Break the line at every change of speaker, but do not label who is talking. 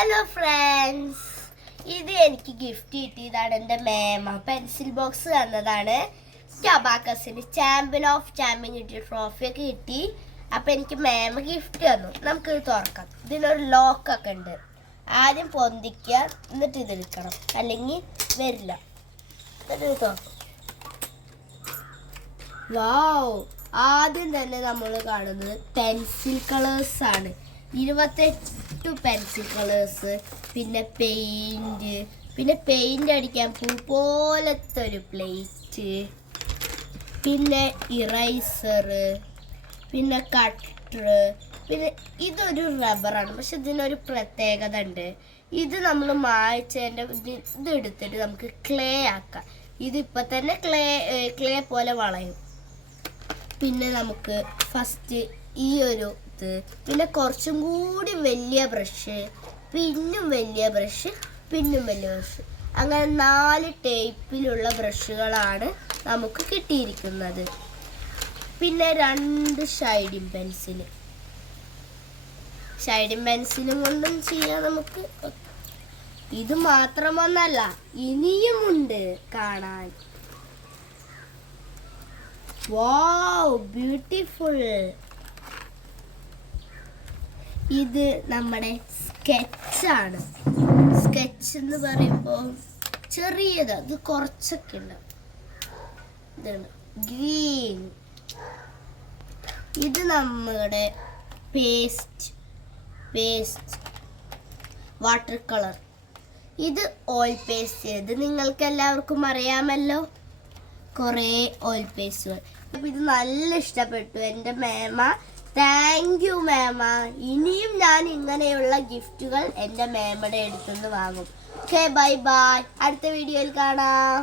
Hello friends ഇത് എനിക്ക് gift കിട്ടിയതാണ് എന്റെ മേമ പെൻസിൽ ബോക്സ് തന്നതാണ്. ടബാക്കസിന് ചാമ്പ്യൻ ഓഫ് ചാമ്പ്യൻ കിട്ടിയ ട്രോഫിയൊക്കെ കിട്ടി. അപ്പം എനിക്ക് മേമ ഗിഫ്റ്റ് തന്നു. നമുക്കിത് തുറക്കാം. ഇതിനൊരു ലോക്കൊക്കെ ഉണ്ട്. ആദ്യം പൊന്തിക്കുക എന്നിട്ട് ഇത് എടുക്കണം. അല്ലെങ്കിൽ വരില്ല. എന്നിട്ട് ഇത് വാവ് ആദ്യം തന്നെ നമ്മൾ കാണുന്നത് പെൻസിൽ കളേഴ്സ് ആണ്. ഇരുപത്തെട്ട് പെൻസിൽ കളേഴ്സ് പിന്നെ പെയിന്റ്. പിന്നെ പെയിന്റ് അടിക്കാൻ പൂ പോലത്തെ ഒരു പ്ലേറ്റ്. പിന്നെ ഇറൈസർ. പിന്നെ കട്ടർ. പിന്നെ ഇതൊരു റബ്ബറാണ് പക്ഷെ ഇതിനൊരു പ്രത്യേകത ഉണ്ട്. ഇത് നമ്മൾ മായ്ച്ചതിന്റെ ഇത് എടുത്തിട്ട് നമുക്ക് ക്ലേ ആക്കാം. ഇതിപ്പോൾ തന്നെ ക്ലേ ക്ലേ പോലെ വളയും. പിന്നെ നമുക്ക് ഫസ്റ്റ് ഈ ഒരു ഇത് പിന്നെ കുറച്ചും കൂടി വലിയ ബ്രഷ് പിന്നും വലിയ ബ്രഷ് പിന്നും വലിയ ബ്രഷ് അങ്ങനെ നാല് ടൈപ്പിലുള്ള ബ്രഷുകളാണ് നമുക്ക് കിട്ടിയിരിക്കുന്നത്. പിന്നെ രണ്ട് ഷൈഡിങ് പെൻസിൽ ഷൈഡിങ് പെൻസിലും കൊണ്ടും ചെയ്യാം നമുക്ക്. ഇത് മാത്രമൊന്നല്ല ഇനിയുമുണ്ട് കാണാൻ. വാവ് ബ്യൂട്ടിഫുൾ ഇത് നമ്മുടെ സ്കെച്ചാണ്. സ്കെച്ച് എന്ന് പറയുമ്പോൾ ചെറിയത് അത് കുറച്ചൊക്കെ ഉണ്ട്. ഇതാണ് ഗ്രീൻ. ഇത് നമ്മുടെ പേസ്റ്റ് പേസ്റ്റ് വാട്ടർ കളർ. ഇത് ഓയിൽ പേസ്റ്റ് ഇത് നിങ്ങൾക്ക് എല്ലാവർക്കും അറിയാമല്ലോ. കുറേ ഓയിൽ പേസ്റ്റുകൾ. അപ്പം ഇത് നല്ല ഇഷ്ടപ്പെട്ടു. എന്റെ മേമ താങ്ക് യു മേമ ഇനിയും ഞാൻ ഇങ്ങനെയുള്ള ഗിഫ്റ്റുകൾ എന്റെ മേമയുടെ അടുത്തുനിന്ന് വാങ്ങും. ഓക്കെ ബൈ ബൈ അടുത്ത വീഡിയോയിൽ കാണാം.